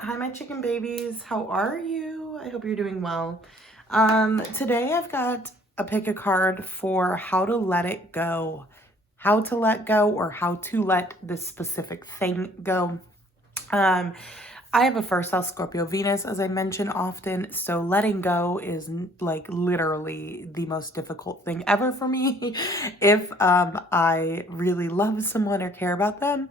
Hi, my chicken babies. How are you? I hope you're doing well. Today I've got a pick a card for how to let it go. How to let go, or how to let this specific thing go. Um, I have a first house Scorpio Venus, as I mention often, so letting go is like literally the most difficult thing ever for me if I really love someone or care about them.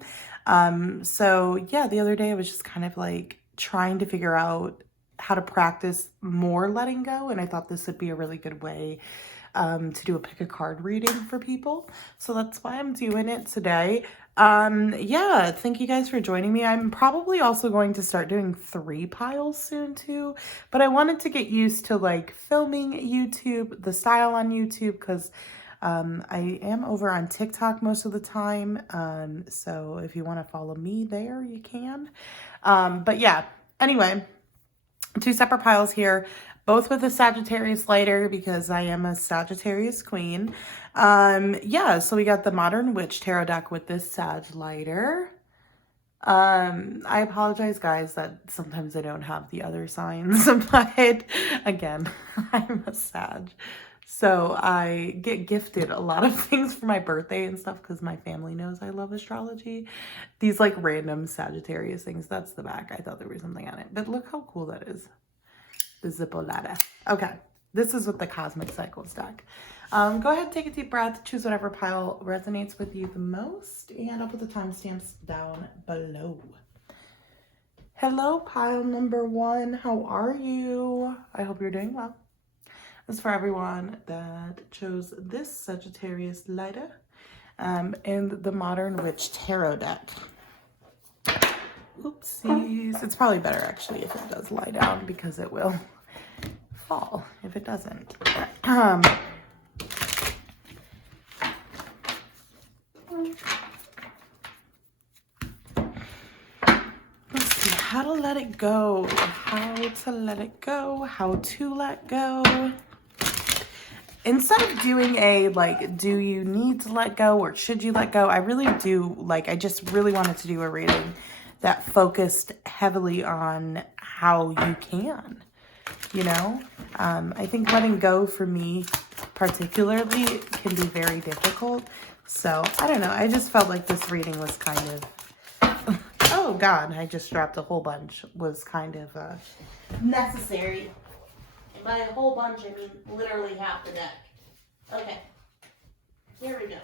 So yeah, the other day I was just kind of like trying to figure out how to practice more letting go, and I thought this would be a really good way to do a pick a card reading for people. So that's why I'm doing it today. Yeah, thank you guys for joining me. I'm probably also going to start doing 3 piles soon too, but I wanted to get used to like filming YouTube, the style on YouTube, because I am over on TikTok most of the time. So if you want to follow me there, you can. But yeah, anyway, 2 separate piles here, both with a Sagittarius lighter because I am a Sagittarius queen. Yeah, so we got the Modern Witch Tarot deck with this Sag lighter. I apologize, guys, that sometimes I don't have the other signs, but again, I'm a Sag. So I get gifted a lot of things for my birthday and stuff because my family knows I love astrology. These like random Sagittarius things. That's the back. I thought there was something on it, but look how cool that is. The Zippolata. Okay, this is with the Cosmic Cycles deck. Go ahead and take a deep breath. Choose whatever pile resonates with you the most, and I'll put the timestamps down below. Hello, pile number 1. How are you? I hope you're doing well. This is for everyone that chose this Sagittarius lighter and the Modern Witch Tarot deck. Oopsies. It's probably better actually if it does lie down because it will fall if it doesn't. Let's see, how to let it go. How to let it go. How to let go. Instead of doing a like, do you need to let go or should you let go? I really do like, I just really wanted to do a reading that focused heavily on how you can, you know? I think letting go for me particularly can be very difficult. So I don't know. I just felt like this reading was kind of, oh God, I just dropped a whole bunch, was kind of necessary. And by a whole bunch, I mean literally half the deck. Okay, here we go.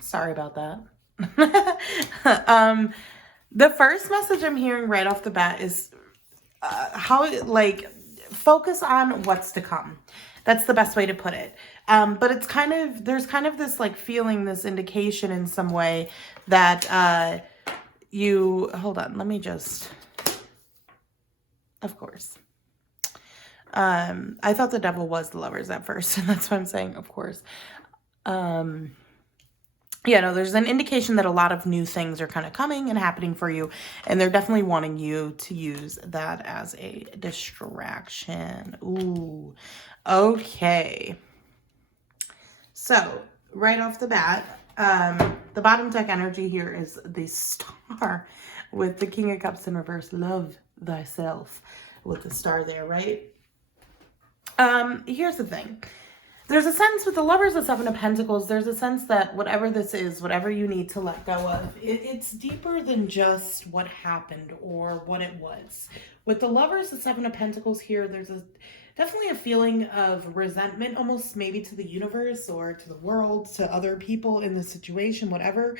Sorry about that. The first message I'm hearing right off the bat is how, like, focus on what's to come. That's the best way to put it. But it's kind of, there's kind of this like feeling, this indication in some way that hold on, let me just, of course. I thought the devil was the Lovers at first, and that's why I'm saying, of course. Yeah, no, there's an indication that a lot of new things are kind of coming and happening for you, and they're definitely wanting you to use that as a distraction. Ooh, okay. So, right off the bat, the bottom deck energy here is the Star with the King of Cups in reverse. Love thyself with the star there, right? Here's the thing. There's a sense with the Lovers of 7 of Pentacles, there's a sense that whatever this is, whatever you need to let go of, it's deeper than just what happened or what it was. With the Lovers of 7 of Pentacles here, there's definitely a feeling of resentment, almost maybe to the universe or to the world, to other people in the situation, whatever,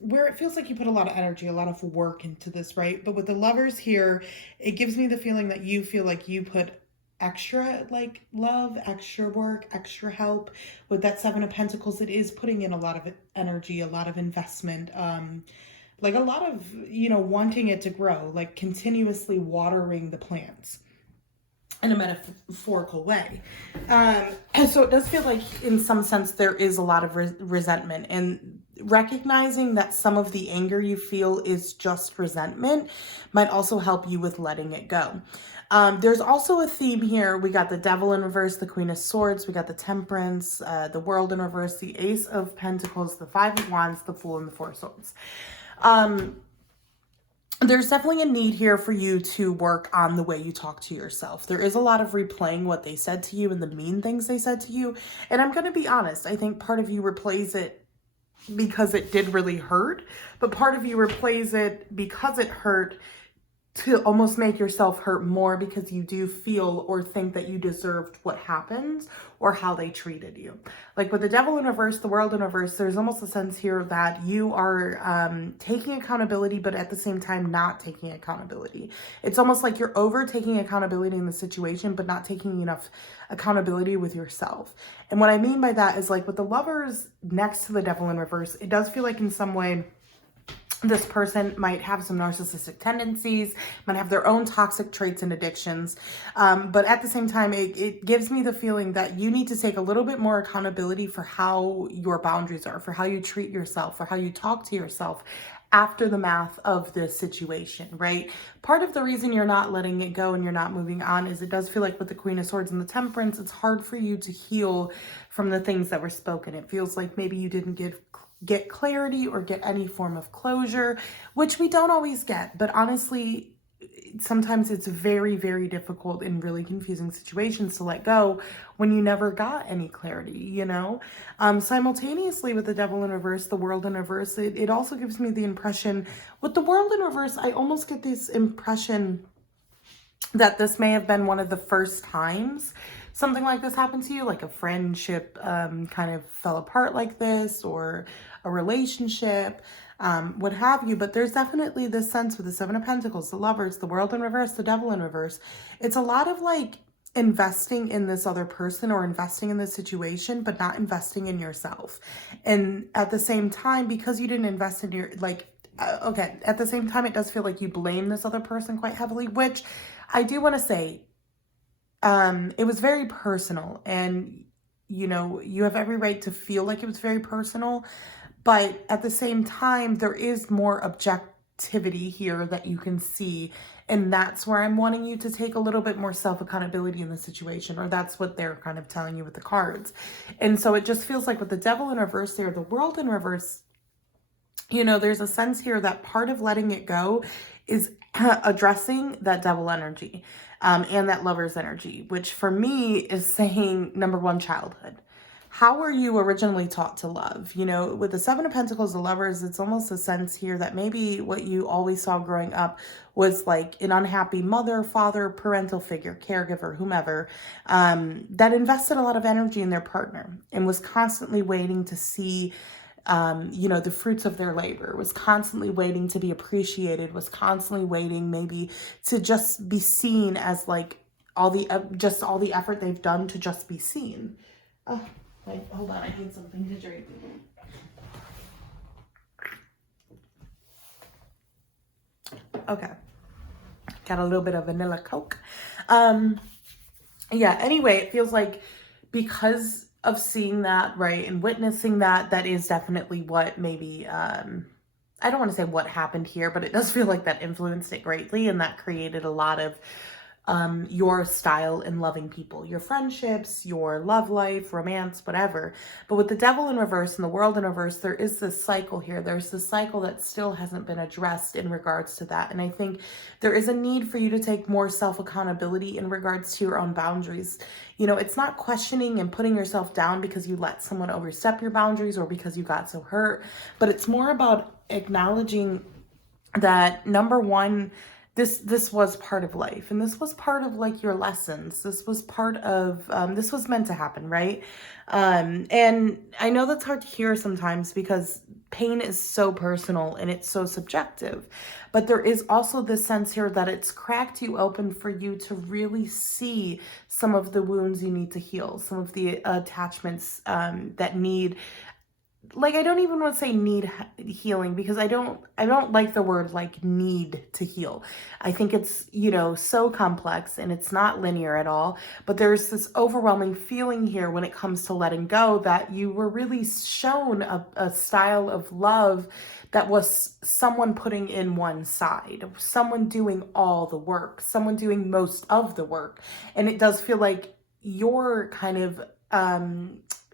where it feels like you put a lot of energy, a lot of work into this, right? But with the Lovers here, it gives me the feeling that you feel like you put extra like love, extra work, extra help. With that 7 of Pentacles, it is putting in a lot of energy, a lot of investment, like a lot of, you know, wanting it to grow, like continuously watering the plants in a metaphorical way. And so it does feel like in some sense there is a lot of resentment, and recognizing that some of the anger you feel is just resentment might also help you with letting it go. There's also a theme here. We got the Devil in reverse, the Queen of Swords, we got the Temperance, the World in reverse, the Ace of Pentacles, the Five of Wands, the Fool, and the Four of Swords. There's definitely a need here for you to work on the way you talk to yourself. There is a lot of replaying what they said to you and the mean things they said to you. And I'm going to be honest, I think part of you replays it because it did really hurt, but part of you replays it because it hurt to almost make yourself hurt more because you do feel or think that you deserved what happened or how they treated you. Like with the Devil in reverse, the World in reverse, there's almost a sense here that you are taking accountability, but at the same time not taking accountability. It's almost like you're over taking accountability in the situation, but not taking enough accountability with yourself. And what I mean by that is like with the Lovers next to the Devil in reverse, it does feel like in some way this person might have some narcissistic tendencies, might have their own toxic traits and addictions. But at the same time, it gives me the feeling that you need to take a little bit more accountability for how your boundaries are, for how you treat yourself, for how you talk to yourself after the math of this situation, right? Part of the reason you're not letting it go and you're not moving on is it does feel like with the Queen of Swords and the Temperance, it's hard for you to heal from the things that were spoken. It feels like maybe you didn't get clarity or get any form of closure, which we don't always get. But honestly, sometimes it's very, very difficult in really confusing situations to let go when you never got any clarity, you know? Simultaneously with the Devil in reverse, the World in reverse, it also gives me the impression, with the World in reverse, I almost get this impression that this may have been one of the first times something like this happened to you, like a friendship kind of fell apart like this, or a relationship, what have you. But there's definitely this sense with the Seven of Pentacles, the Lovers, the World in reverse, the Devil in reverse. It's a lot of like investing in this other person or investing in this situation, but not investing in yourself. And at the same time, because you didn't invest in your, okay, at the same time, it does feel like you blame this other person quite heavily, which I do want to say, it was very personal, and you know, you have every right to feel like it was very personal, but at the same time, there is more objectivity here that you can see, and that's where I'm wanting you to take a little bit more self-accountability in the situation, or that's what they're kind of telling you with the cards. And so it just feels like with the Devil in reverse there, the World in reverse, you know, there's a sense here that part of letting it go is addressing that devil energy and that Lover's energy, which for me is saying, number one, childhood. How were you originally taught to love? You know, with the Seven of Pentacles, the Lovers, it's almost a sense here that maybe what you always saw growing up was like an unhappy mother, father, parental figure, caregiver, whomever, that invested a lot of energy in their partner and was constantly waiting to see you know, the fruits of their labor, was constantly waiting to be appreciated, was constantly waiting maybe to just be seen as like all the effort they've done to just be seen. Oh, wait, hold on, I need something to drink. Okay, got a little bit of vanilla Coke. Yeah, anyway, it feels like because of seeing that, right, and witnessing that, that is definitely what maybe, I don't want to say what happened here, but it does feel like that influenced it greatly, and that created a lot of your style in loving people, your friendships, your love life, romance, whatever. But with the Devil in reverse and the World in reverse, there is this cycle here. There's this cycle that still hasn't been addressed in regards to that. And I think there is a need for you to take more self-accountability in regards to your own boundaries. You know, it's not questioning and putting yourself down because you let someone overstep your boundaries or because you got so hurt, but it's more about acknowledging that, number one, this was part of life, and this was part of like your lessons. This was part of, this was meant to happen, right? And I know that's hard to hear sometimes because pain is so personal and it's so subjective, but there is also this sense here that it's cracked you open for you to really see some of the wounds you need to heal, some of the attachments that need like, I don't even want to say need healing, because I don't like the word like need to heal. I think it's, so complex and it's not linear at all. But there's this overwhelming feeling here when it comes to letting go, that you were really shown a style of love that was someone putting in one side, someone doing all the work, someone doing most of the work. And it does feel like you're kind of,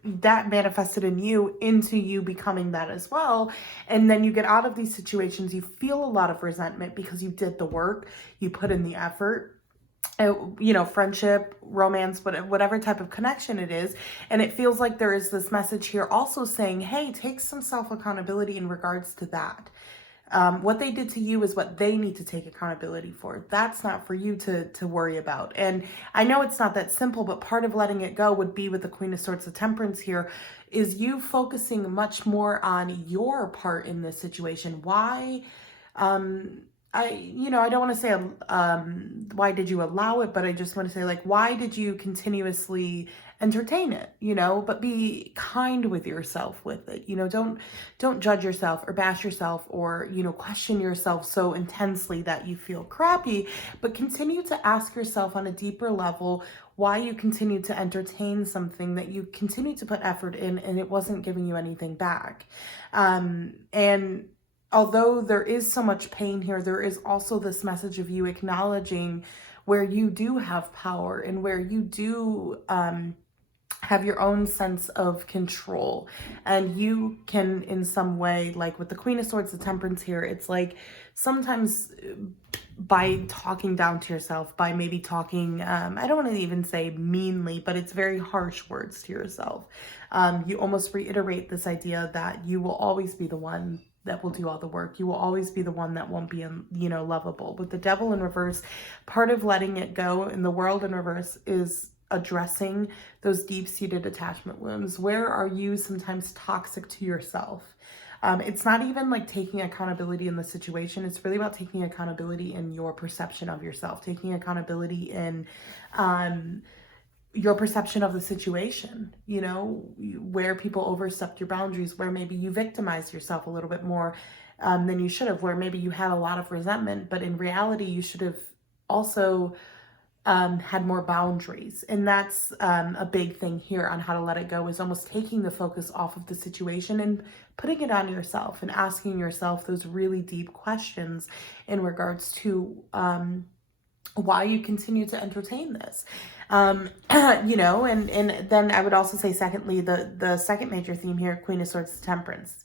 that manifested in you into you becoming that as well. And then you get out of these situations, you feel a lot of resentment because you did the work, you put in the effort, friendship, romance, whatever type of connection it is. And it feels like there is this message here also saying, hey, take some self-accountability in regards to that. What they did to you is what they need to take accountability for. That's not for you to worry about. And I know it's not that simple, but part of letting it go would be with the Queen of Swords of Temperance here, is you focusing much more on your part in this situation. Why, I don't want to say, why did you allow it, but I just want to say, like, why did you continuously entertain it, but be kind with yourself with it. Don't judge yourself or bash yourself or, question yourself so intensely that you feel crappy, but continue to ask yourself on a deeper level why you continue to entertain something that you continue to put effort in and it wasn't giving you anything back. And although there is so much pain here, there is also this message of you acknowledging where you do have power and where you do have your own sense of control. And you can, in some way, like with the Queen of Swords, the Temperance here, it's like sometimes by talking down to yourself, by maybe talking, I don't want to even say meanly, but it's very harsh words to yourself. You almost reiterate this idea that you will always be the one that will do all the work. You will always be the one that won't be, lovable. With the Devil in reverse, part of letting it go in the World in reverse is addressing those deep-seated attachment wounds. Where are you sometimes toxic to yourself? It's not even like taking accountability in the situation. It's really about taking accountability in your perception of yourself, taking accountability in your perception of the situation, where people overstepped your boundaries, where maybe you victimized yourself a little bit more than you should have, where maybe you had a lot of resentment, but in reality, you should have also had more boundaries. And that's a big thing here on how to let it go, is almost taking the focus off of the situation and putting it on yourself and asking yourself those really deep questions in regards to why you continue to entertain this. And then I would also say, secondly, the second major theme here, Queen of Swords, Temperance.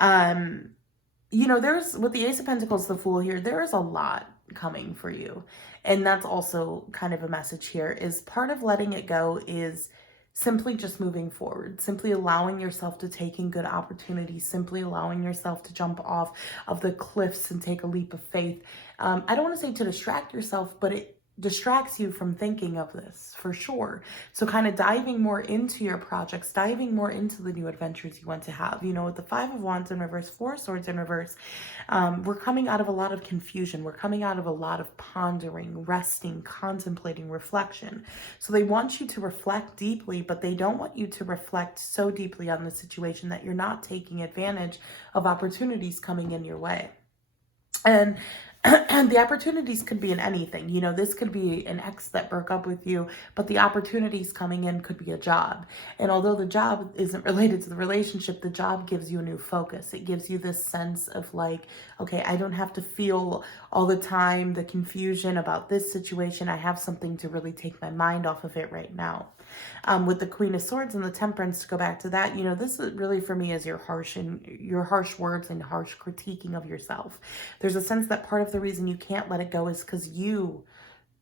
There's, with the Ace of Pentacles, the Fool here, there is a lot coming for you. And that's also kind of a message here, is part of letting it go is simply just moving forward, simply allowing yourself to take in good opportunities, simply allowing yourself to jump off of the cliffs and take a leap of faith. I don't want to say to distract yourself, but it distracts you from thinking of this for sure. So kind of diving more into your projects, diving more into the new adventures you want to have. With the Five of Wands in reverse, Four of Swords in reverse, we're coming out of a lot of confusion. We're coming out of a lot of pondering, resting, contemplating, reflection. So they want you to reflect deeply, but they don't want you to reflect so deeply on the situation that you're not taking advantage of opportunities coming in your way. And the opportunities could be in anything. This could be an ex that broke up with you, but the opportunities coming in could be a job. And although the job isn't related to the relationship, the job gives you a new focus. It gives you this sense of like, okay, I don't have to feel all the time the confusion about this situation. I have something to really take my mind off of it right now. With the Queen of Swords and the Temperance, to go back to that, this is really, for me, is your harsh words and harsh critiquing of yourself. There's a sense that part of the reason you can't let it go is because you,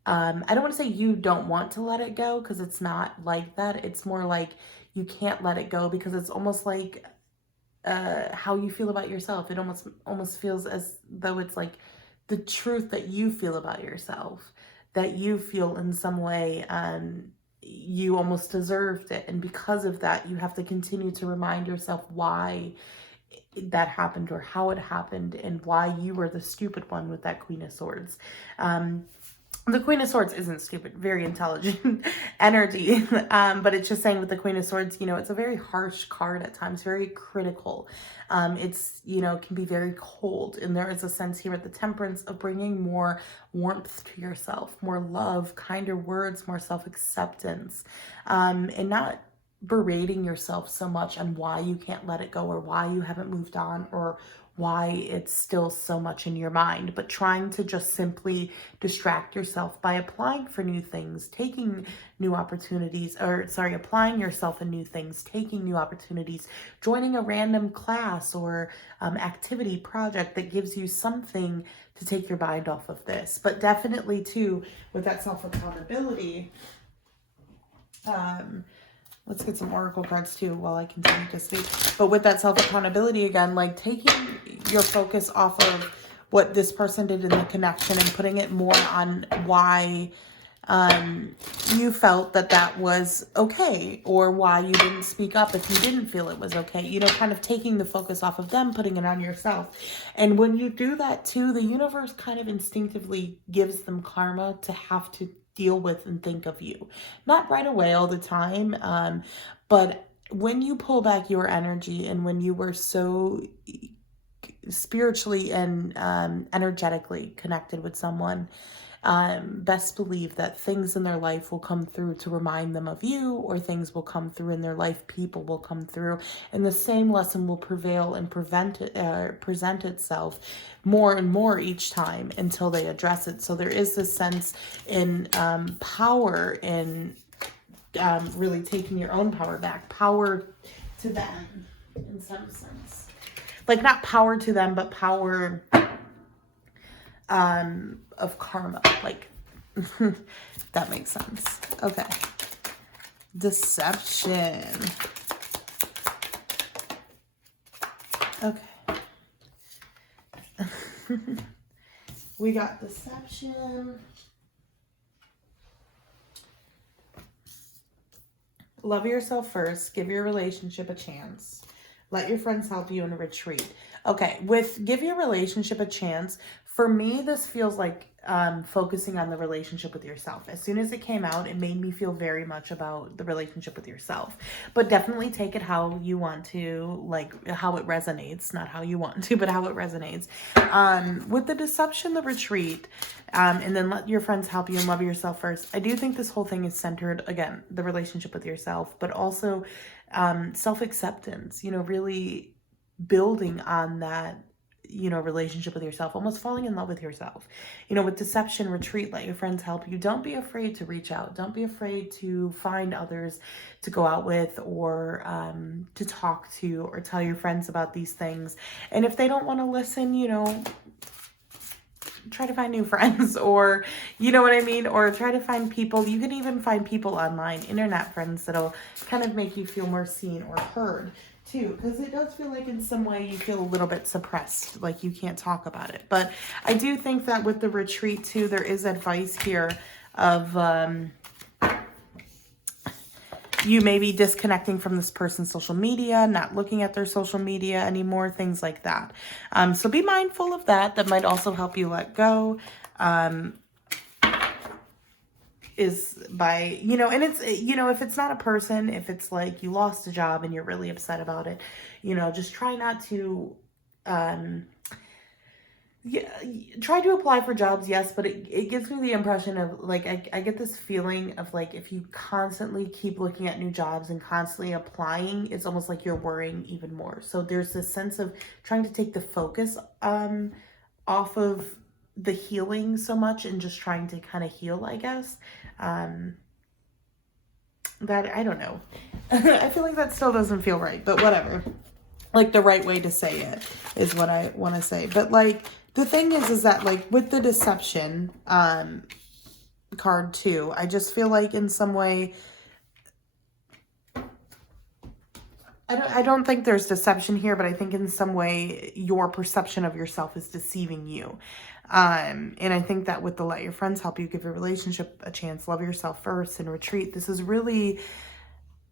I don't want to say you don't want to let it go, because it's not like that. It's more like you can't let it go because it's almost like how you feel about yourself. It almost feels as though it's like the truth that you feel about yourself, that you feel in some way you almost deserved it. And because of that, you have to continue to remind yourself why that happened or how it happened and why you were the stupid one with that Queen of Swords. The Queen of Swords isn't stupid, very intelligent energy. But it's just saying with the Queen of Swords, you know, it's a very harsh card at times, very critical. It's, you know, can be very cold. And there is a sense here at the Temperance of bringing more warmth to yourself, more love, kinder words, more self-acceptance, and not berating yourself so much on why you can't let it go or why you haven't moved on or why it's still so much in your mind, but trying to just simply distract yourself by applying for new things, taking new opportunities, or sorry, applying yourself in new things, taking new opportunities, joining a random class or activity project that gives you something to take your mind off of this. But definitely too, with that self-accountability, let's get some oracle cards too while I continue to speak. But with that self-accountability again, like taking your focus off of what this person did in the connection and putting it more on why you felt that that was okay, or why you didn't speak up if you didn't feel it was okay. You know, kind of taking the focus off of them, putting it on yourself. And when you do that too, the universe kind of instinctively gives them karma to have to deal with and think of you. Not right away all the time, but when you pull back your energy and when you were so spiritually and energetically connected with someone, best believe that things in their life will come through to remind them of you, or things will come through in their life, people will come through, and the same lesson will prevail and present itself more and more each time until they address it. So there is this sense in power in really taking your own power back, power to them in some sense. Like not power to them, but power of karma, like that makes sense. Okay, deception. Okay. We got deception. Love yourself first. Give your relationship a chance. Let your friends help you in a retreat. Okay, with give your relationship a chance, for me, this feels like focusing on the relationship with yourself. As soon as it came out, it made me feel very much about the relationship with yourself. But definitely take it how you want to, like how it resonates, not how you want to, but how it resonates. With the deception, the retreat, and then let your friends help you and love yourself first. I do think this whole thing is centered, again, the relationship with yourself, but also self-acceptance, you know, really building on that, you know, relationship with yourself, almost falling in love with yourself. You know, with deception, retreat, let your friends help you. Don't be afraid to reach out. Don't be afraid to find others to go out with, or to talk to, or tell your friends about these things. And if they don't want to listen, you know, try to find new friends, or you know what I mean, or try to find people. You can even find people online, internet friends, that'll kind of make you feel more seen or heard too, because it does feel like in some way you feel a little bit suppressed, like you can't talk about it. But I do think that with the retreat too, there is advice here of you may be disconnecting from this person's social media, not looking at their social media anymore, things like that. So be mindful of that. That might also help you let go. Is by, you know, and it's, you know, if it's not a person, if it's like you lost a job and you're really upset about it, you know, just try not to, yeah, try to apply for jobs, yes, but it gives me the impression of like, I get this feeling of like, if you constantly keep looking at new jobs and constantly applying, it's almost like you're worrying even more. So there's this sense of trying to take the focus off of the healing so much and just trying to kind of heal, I guess. That, I don't know. I feel like that still doesn't feel right, but whatever. Like the right way to say it is what I want to say. But like the thing is that like with the deception card too, I just feel like in some way, I don't think there's deception here, but I think in some way your perception of yourself is deceiving you. And I think that with the let your friends help you, give your relationship a chance, love yourself first, and retreat, this is really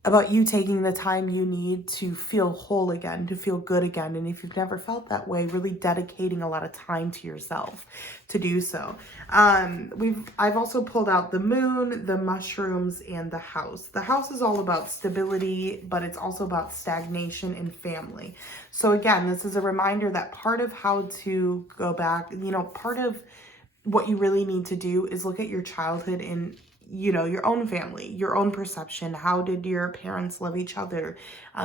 about you taking the time you need to feel whole again, to feel good again. And if you've never felt that way, really dedicating a lot of time to yourself to do so. I've also pulled out the moon, the mushrooms, and the house. The house is all about stability, but it's also about stagnation and family. So again, this is a reminder that part of how to go back, part of what you really need to do is look at your childhood and your own family, your own perception. How did your parents love each other?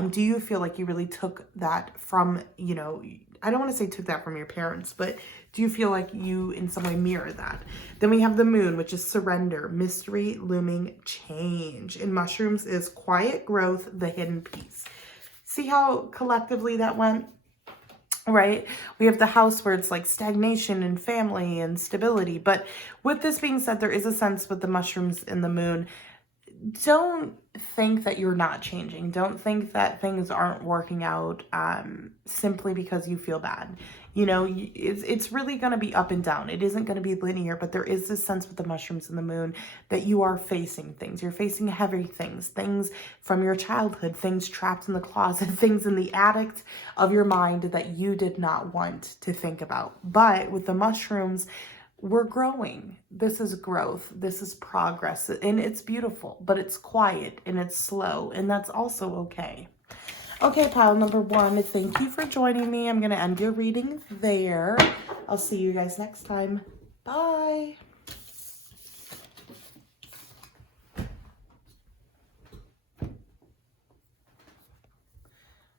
Do you feel like you really took that from, I don't want to say took that from your parents, but do you feel like you in some way mirror that? Then we have the moon, which is surrender, mystery, looming, change. And mushrooms is quiet growth, the hidden peace. See how collectively that went? Right? We have the house where it's like stagnation and family and stability. But with this being said, there is a sense with the mushrooms and the moon. Don't think that you're not changing. Don't think that things aren't working out simply because you feel bad. It's really going to be up and down. It isn't going to be linear, but there is this sense with the mushrooms and the moon that you are facing things. You're facing heavy things from your childhood, things trapped in the closet, things in the attic of your mind that you did not want to think about. But with the mushrooms, we're growing. This is growth. This is progress. And it's beautiful, but it's quiet and it's slow. And that's also okay. Okay, pile number 1, thank you for joining me. I'm going to end your reading there. I'll see you guys next time. Bye.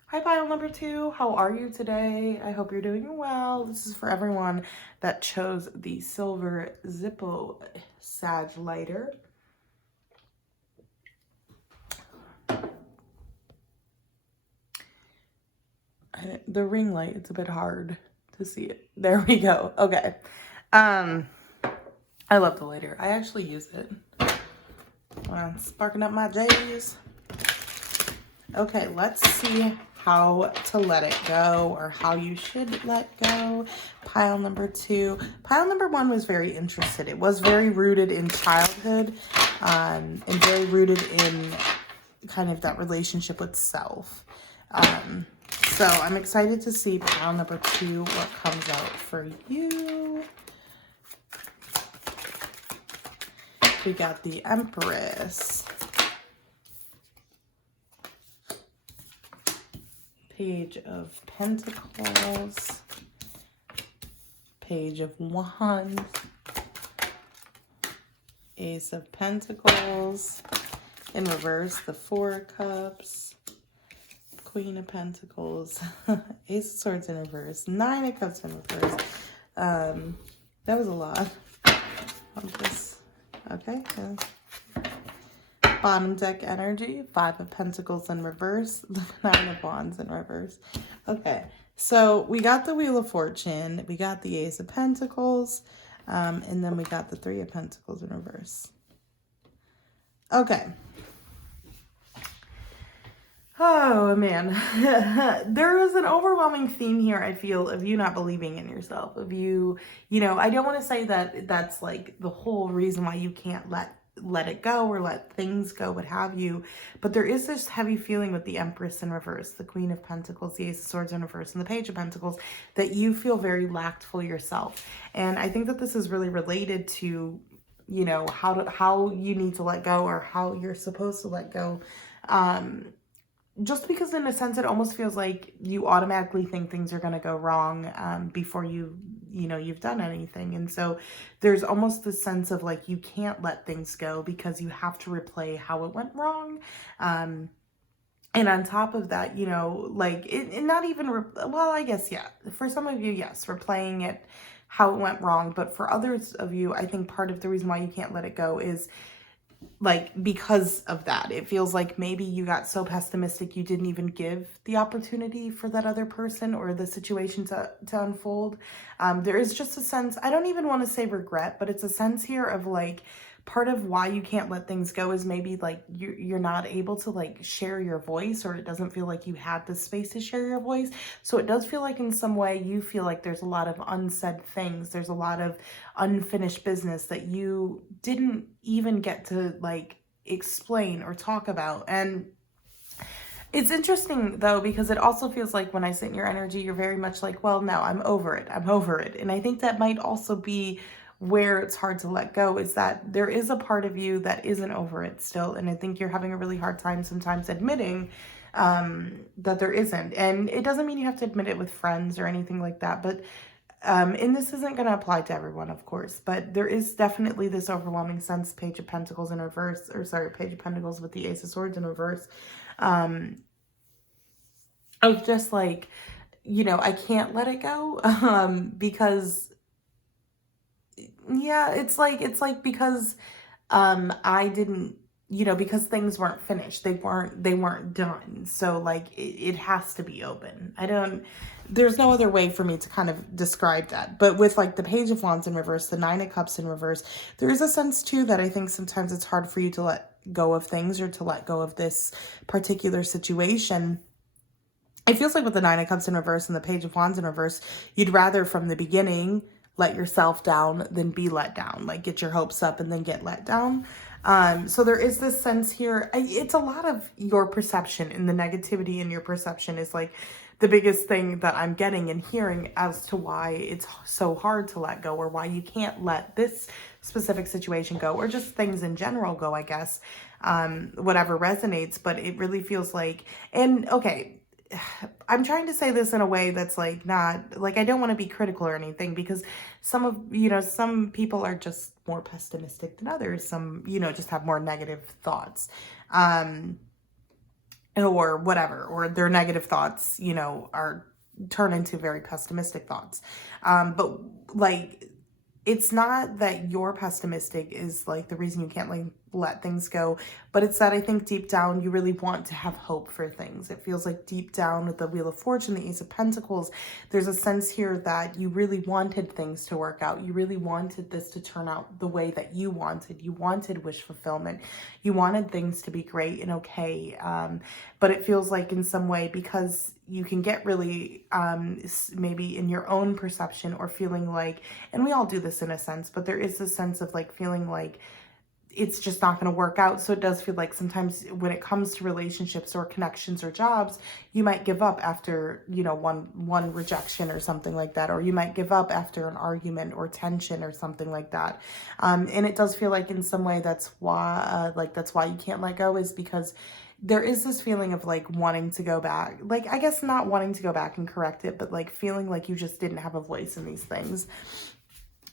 Hi, pile number 2. How are you today? I hope you're doing well. This is for everyone that chose the silver Zippo Sag lighter. The ring light, it's a bit hard to see it. There we go. Okay. I love the lighter. I actually use it when I'm sparking up my J's. Okay, let's see how to let it go, or how you should let go. Pile number 2. Pile number 1 was very interested. It was very rooted in childhood, and very rooted in kind of that relationship with self. So I'm excited to see pile number 2, what comes out for you. We got the Empress. Page of Pentacles. Page of Wands. Ace of Pentacles. In reverse, the 4 of Cups. Queen of Pentacles, Ace of Swords in reverse, 9 of Cups in reverse. That was a lot. Okay. Bottom deck energy, 5 of Pentacles in reverse, 9 of Wands in reverse. Okay, so we got the Wheel of Fortune, we got the Ace of Pentacles, and then we got the 3 of Pentacles in reverse. Okay. Oh, man. There is an overwhelming theme here, I feel, of you not believing in yourself. Of you, I don't want to say that that's like the whole reason why you can't let it go or let things go, what have you. But there is this heavy feeling with the Empress in reverse, the Queen of Pentacles, the Ace of Swords in reverse, and the Page of Pentacles, that you feel very lackful yourself. And I think that this is really related to, how you need to let go, or how you're supposed to let go. Just because in a sense, it almost feels like you automatically think things are going to go wrong before you've done anything. And so there's almost this sense of like, you can't let things go because you have to replay how it went wrong. And on top of that, not even, well, I guess, yeah, for some of you, yes, replaying it, how it went wrong. But for others of you, I think part of the reason why you can't let it go is like because of that. It feels like maybe you got so pessimistic you didn't even give the opportunity for that other person or the situation to unfold. There is just a sense, I don't even want to say regret, but it's a sense here of like, part of why you can't let things go is maybe like you're not able to like share your voice, or it doesn't feel like you had the space to share your voice. So it does feel like in some way you feel like there's a lot of unsaid things. There's a lot of unfinished business that you didn't even get to like explain or talk about. And It's interesting though, because it also feels like when I sit in your energy, you're very much like, well, no, I'm over it. I'm over it. And I think that might also be where it's hard to let go, is that there is a part of you that isn't over it still. And I think you're having a really hard time sometimes admitting that there isn't. And it doesn't mean you have to admit it with friends or anything like that. But and this isn't going to apply to everyone, of course, but there is definitely this overwhelming sense, Page of Pentacles in reverse, or sorry, Page of Pentacles with the Ace of Swords in reverse, um, of just like, I can't let it go, because, yeah, it's like because, I didn't, because things weren't finished, they weren't done. So like, it has to be open. There's no other way for me to kind of describe that. But with like the Page of Wands in reverse, the Nine of Cups in reverse, there is a sense too that I think sometimes it's hard for you to let go of things, or to let go of this particular situation. It feels like with the Nine of Cups in reverse and the Page of Wands in reverse, you'd rather from the beginning let yourself down than be let down. Like, get your hopes up and then get let down. So there is this sense here. It's a lot of your perception, and the negativity in your perception is like the biggest thing that I'm getting and hearing as to why it's so hard to let go, or why you can't let this specific situation go, or just things in general go, I guess. Whatever resonates, but it really feels like, and okay, I'm trying to say this in a way that's like not like, I don't want to be critical or anything, because some people are just more pessimistic than others. Some, just have more negative thoughts, or whatever, or their negative thoughts, are turn into very pessimistic thoughts. But like, it's not that you're pessimistic is like the reason you can't like let things go, but it's that I think deep down you really want to have hope for things. It feels like deep down with the Wheel of Fortune, the Ace of Pentacles, there's a sense here that you really wanted things to work out. You really wanted this to turn out the way that you wanted. You wanted wish fulfillment. You wanted things to be great and okay. But it feels like in some way, because you can get really maybe in your own perception, or feeling like, and we all do this in a sense, but there is this sense of like feeling like it's just not going to work out. So it does feel like sometimes when it comes to relationships or connections or jobs, you might give up after, one rejection or something like that, or you might give up after an argument or tension or something like that. And it does feel like in some way that's why you can't let go, is because there is this feeling of like wanting to go back, like, I guess not wanting to go back and correct it, but like feeling like you just didn't have a voice in these things.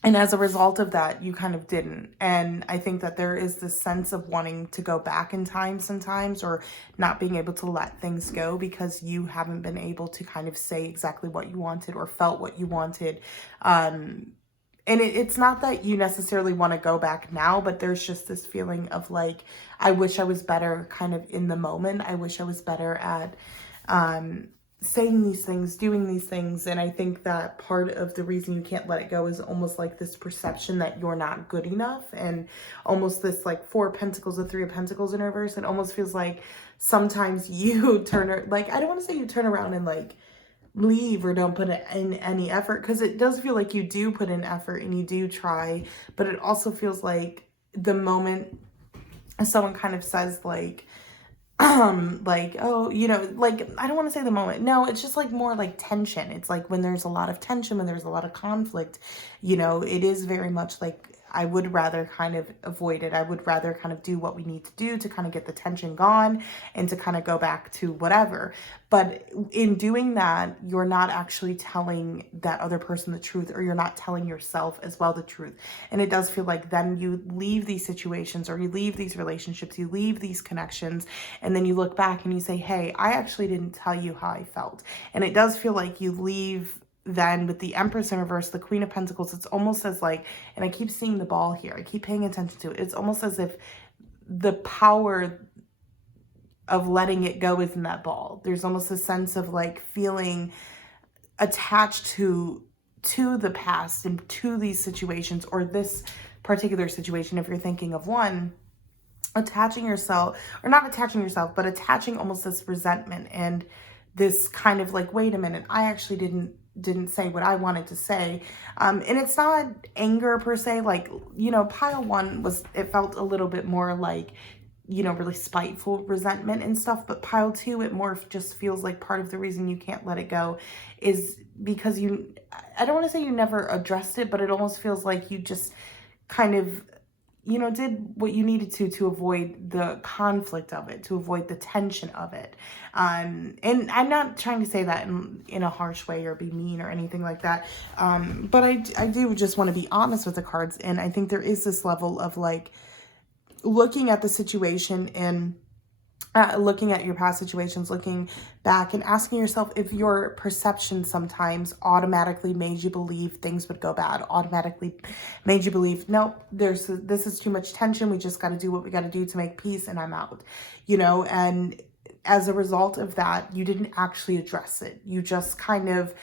And as a result of that, you kind of didn't. And I think that there is this sense of wanting to go back in time sometimes, or not being able to let things go because you haven't been able to kind of say exactly what you wanted or felt what you wanted. And it's not that you necessarily want to go back now, but there's just this feeling of like, I wish I was better kind of in the moment. I wish I was better at saying these things, doing these things. And I think that part of the reason you can't let it go is almost like this perception that you're not good enough, and almost this like Four of Pentacles, the Three of Pentacles in reverse. It almost feels like sometimes you like, I don't want to say you turn around and like leave or don't put in any effort, because it does feel like you do put in effort and you do try, but it also feels like the moment someone kind of says like, like, oh, like, I don't want to say the moment. No, it's just like more like tension. It's like when there's a lot of tension, when there's a lot of conflict, it is very much like, I would rather kind of avoid it. I would rather kind of do what we need to do to kind of get the tension gone and to kind of go back to whatever. But in doing that, you're not actually telling that other person the truth, or you're not telling yourself as well the truth. And it does feel like then you leave these situations, or you leave these relationships, you leave these connections, and then you look back and you say, hey, I actually didn't tell you how I felt. And it does feel like you leave then with the Empress in reverse, the Queen of Pentacles. It's almost as like, and I keep seeing the ball here, I keep paying attention to it. It's almost as if the power of letting it go is in that ball. There's almost a sense of like feeling attached to the past and to these situations, or this particular situation. If you're thinking of one, attaching yourself, or not attaching yourself, but attaching almost this resentment and this kind of like, wait a minute, I actually didn't say what I wanted to say. And it's not anger per se, like, pile one it felt a little bit more like you know, really spiteful resentment and stuff. But pile two, it more just feels like part of the reason you can't let it go is because you, I don't want to say you never addressed it, but it almost feels like you just kind of, you know, did what you needed to avoid the conflict of it, to avoid the tension of it. And I'm not trying to say that in a harsh way or be mean or anything like that. But I do just want to be honest with the cards. And I think there is this level of like looking at the situation and looking at your past situations, looking back and asking yourself if your perception sometimes automatically made you believe things would go bad, automatically made you believe, nope, this is too much tension. We just got to do what we got to do to make peace and I'm out, you know, and as a result of that, you didn't actually address it. You just kind of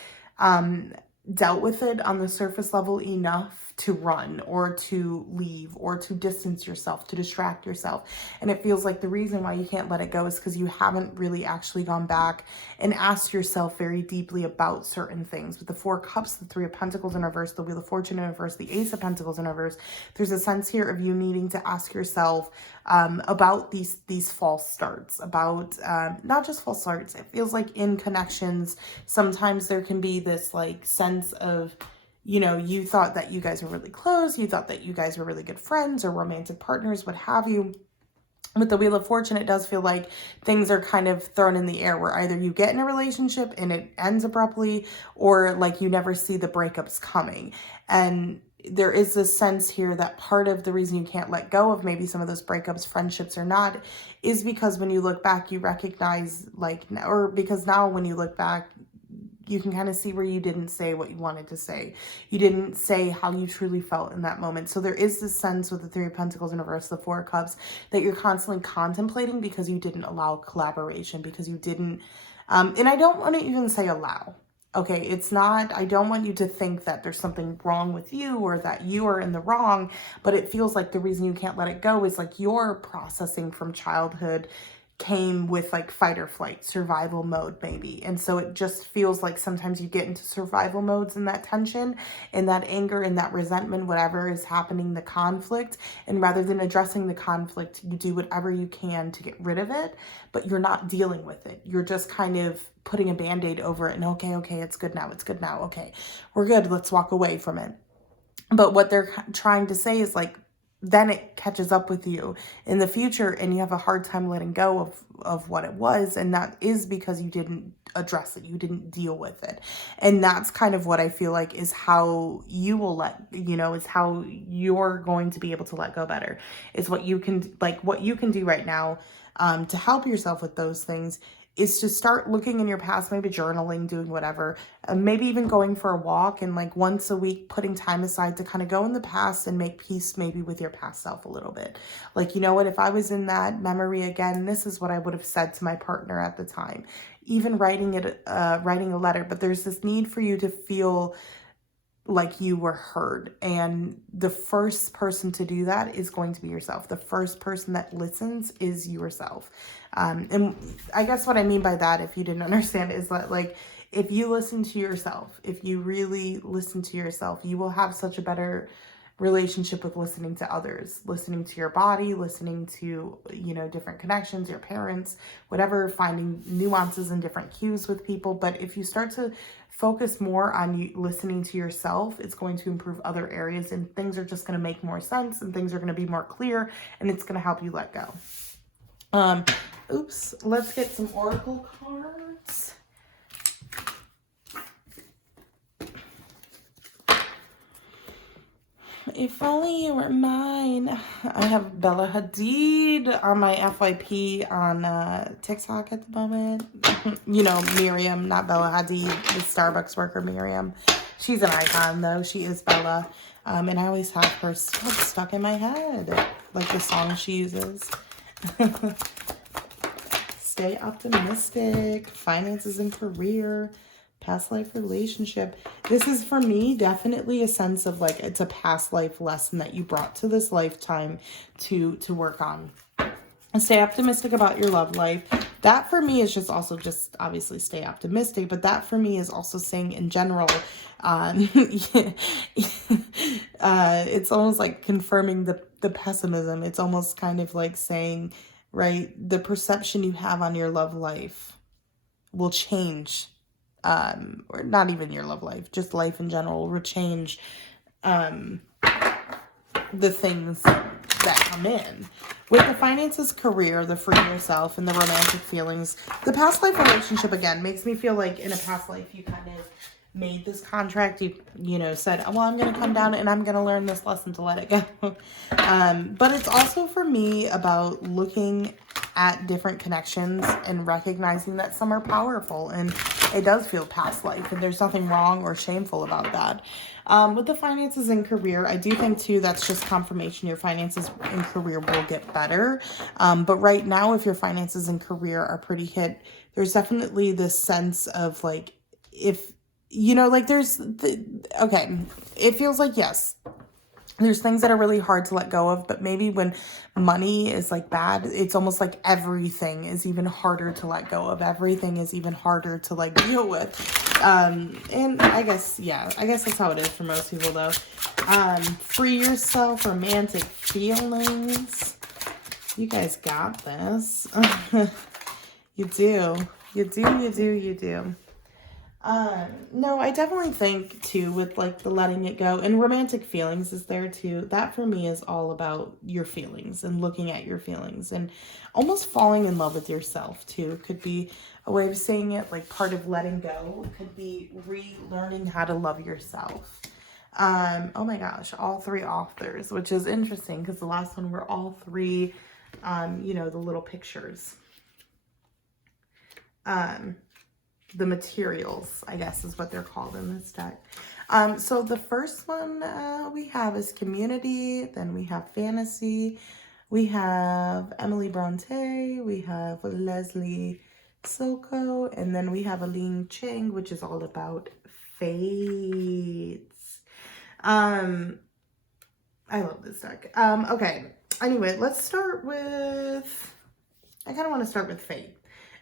dealt with it on the surface level enough to run or to leave or to distance yourself, to distract yourself. And it feels like the reason why you can't let it go is because you haven't really actually gone back and asked yourself very deeply about certain things. With the Four Cups, the Three of Pentacles in reverse, the Wheel of Fortune in reverse, the Ace of Pentacles in reverse, there's a sense here of you needing to ask yourself about these false starts, about not just false starts. It feels like in connections, sometimes there can be this like sense of, you know, you thought that you guys were really close. You thought that you guys were really good friends or romantic partners, what have you. With the Wheel of Fortune, it does feel like things are kind of thrown in the air where either you get in a relationship and it ends abruptly or like you never see the breakups coming. And there is this sense here that part of the reason you can't let go of maybe some of those breakups, friendships or not, is because when you look back, you recognize like, or because now when you look back, you can kind of see where you didn't say what you wanted to say. You didn't say how you truly felt in that moment. So there is this sense with the Three of Pentacles in reverse, the Four of Cups, that you're constantly contemplating because you didn't allow collaboration, because you didn't, and I don't want to even say allow. Okay, it's not, I don't want you to think that there's something wrong with you or that you are in the wrong, but it feels like the reason you can't let it go is like you're processing from childhood came with like fight or flight, survival mode maybe. And so it just feels like sometimes you get into survival modes in that tension, in that anger, in that resentment, whatever is happening, the conflict. And rather than addressing the conflict, you do whatever you can to get rid of it, but you're not dealing with it. You're just kind of putting a band-aid over it and okay, it's good now. It's good now. Okay, we're good. Let's walk away from it. But what they're trying to say is like, then it catches up with you in the future and you have a hard time letting go of what it was. And that is because you didn't address it. You didn't deal with it. And that's kind of what I feel like is how you will is how you're going to be able to let go better, is what you can do right now to help yourself with those things is to start looking in your past, maybe journaling, doing whatever, maybe even going for a walk and like once a week putting time aside to kind of go in the past and make peace maybe with your past self a little bit. Like, you know what, if I was in that memory again, this is what I would have said to my partner at the time. Even writing a letter, but there's this need for you to feel like you were heard. And the first person to do that is going to be yourself. The first person that listens is yourself. And I guess what I mean by that, if you didn't understand, is that like, if you listen to yourself, if you really listen to yourself, you will have such a better relationship with listening to others, listening to your body, listening to, different connections, your parents, whatever, finding nuances and different cues with people. But if you start to focus more on you listening to yourself, it's going to improve other areas and things are just going to make more sense and things are going to be more clear and it's going to help you let go. Let's get some oracle cards. If only you were mine. I have Bella Hadid on my FYP on TikTok at the moment. Miriam, not Bella Hadid, the Starbucks worker Miriam. She's an icon though. She is Bella. And I always have her stuck in my head, like the song she uses. Stay optimistic. Finances and career. Past life relationship. This is for me definitely a sense of like it's a past life lesson that you brought to this lifetime to work on. Stay optimistic about your love life. That for me is just obviously stay optimistic, but that for me is also saying in general, it's almost like confirming the pessimism. It's almost kind of like saying right? The perception you have on your love life will change, or not even your love life, just life in general will change the things that come in. With the finances, career, the free yourself, and the romantic feelings, the past life relationship, again, makes me feel like in a past life you kind of made this contract. You know, said, well, I'm going to come down and I'm going to learn this lesson to let it go. But it's also for me about looking at different connections and recognizing that some are powerful, and it does feel past life, and there's nothing wrong or shameful about that. With the finances and career, I do think too that's just confirmation your finances and career will get better. But right now, if your finances and career are pretty hit, there's definitely this sense of like, if you know, like okay, it feels like, yes, there's things that are really hard to let go of, but maybe when money is like bad, it's almost like everything is even harder to let go of. Everything is even harder to like deal with. And I guess that's how it is for most people though. Free yourself, romantic feelings. You guys got this. You do. You do. No, I definitely think too with like the letting it go, and romantic feelings is there too. That for me is all about your feelings and looking at your feelings and almost falling in love with yourself too. Could be a way of saying it, like part of letting go could be relearning how to love yourself. Oh my gosh, all three authors, which is interesting because the last one were all three, you know, the little pictures. The materials, I guess is what they're called in this deck. So the first one we have is community, then we have fantasy, we have Emily Bronte, we have Leslie Soko, and then we have Aline Chang, which is all about fates. I love this deck. Okay, anyway, let's start with, I kind of want to start with fate.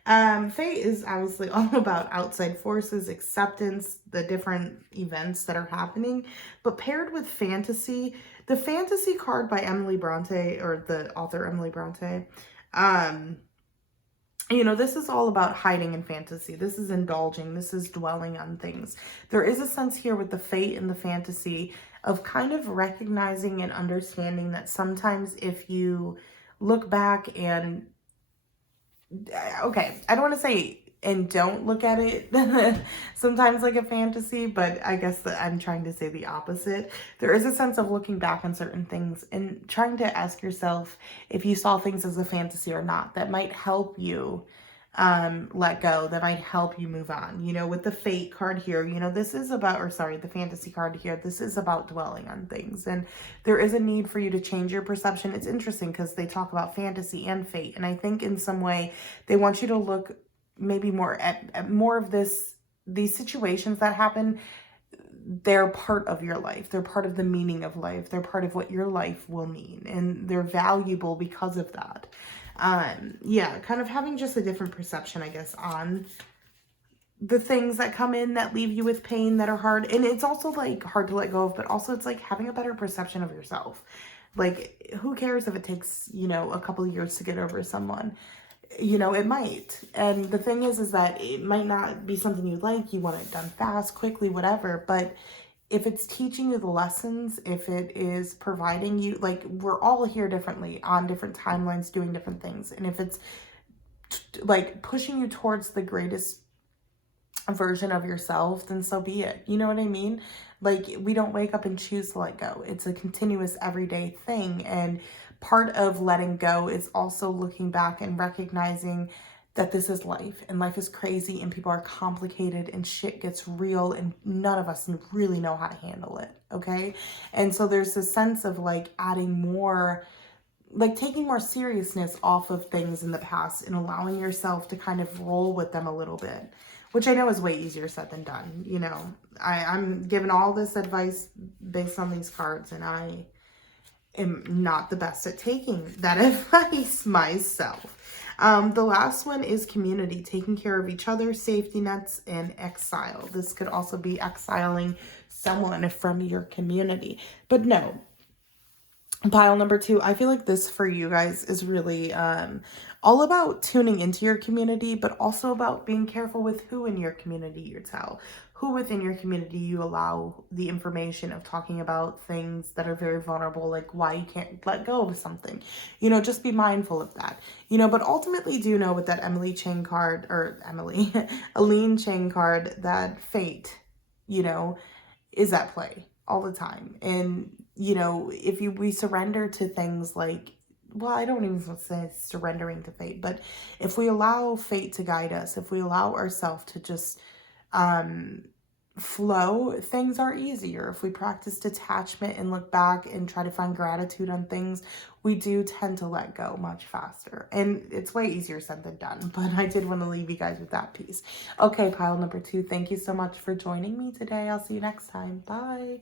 Fate is obviously all about outside forces, acceptance, the different events that are happening, but paired with fantasy, the fantasy card by Emily Bronte, or the author Emily Bronte, you know, this is all about hiding in fantasy. This is indulging. This is dwelling on things. There is a sense here with the fate and the fantasy of kind of recognizing and understanding that sometimes if you look back and okay, I don't want to say and don't look at it sometimes like a fantasy, but I guess that I'm trying to say the opposite. There is a sense of looking back on certain things and trying to ask yourself if you saw things as a fantasy or not. That might help you let go, that might help you move on. You know, with the fate card here, you know, this is about, or sorry, the fantasy card here, this is about dwelling on things, and there is a need for you to change your perception. It's interesting because they talk about fantasy and fate, and I think in some way they want you to look maybe more at more of these situations that happen. They're part of your life. They're part of the meaning of life. They're part of what your life will mean, and they're valuable because of that. Yeah, kind of having just a different perception, I guess, on the things that come in that leave you with pain, that are hard. And it's also like hard to let go of, but also it's like having a better perception of yourself. Like, who cares if it takes, you know, a couple of years to get over someone? You know, it might. And the thing is that it might not be something you like. You want it done fast, quickly, whatever. But if it's teaching you the lessons, if it is providing you, like, we're all here differently on different timelines doing different things. And if it's like pushing you towards the greatest version of yourself, then so be it. You know what I mean? Like, we don't wake up and choose to let go. It's a continuous everyday thing. And part of letting go is also looking back and recognizing that this is life, and life is crazy, and people are complicated, and shit gets real, and none of us really know how to handle it, okay? And so there's this sense of like adding more, like taking more seriousness off of things in the past and allowing yourself to kind of roll with them a little bit, which I know is way easier said than done. You know, I'm giving all this advice based on these cards, and I am not the best at taking that advice myself. The last one is community, taking care of each other, safety nets, and exile. This could also be exiling someone from your community. But no, Pile number 2, I feel like this for you guys is really all about tuning into your community, but also about being careful with who in your community you tell. Who within your community you allow the information of talking about things that are very vulnerable, like why you can't let go of something. Just be mindful of that. But ultimately do know with that Aline Chang card, that fate, you know, is at play all the time. And, if we surrender to things like, well, I don't even say surrendering to fate, but if we allow fate to guide us, if we allow ourselves to just um, flow, things are easier. If we practice detachment and look back and try to find gratitude on things, we do tend to let go much faster. And it's way easier said than done, but I did want to leave you guys with that piece. Okay, pile number 2, thank you so much for joining me today. I'll see you next time. Bye.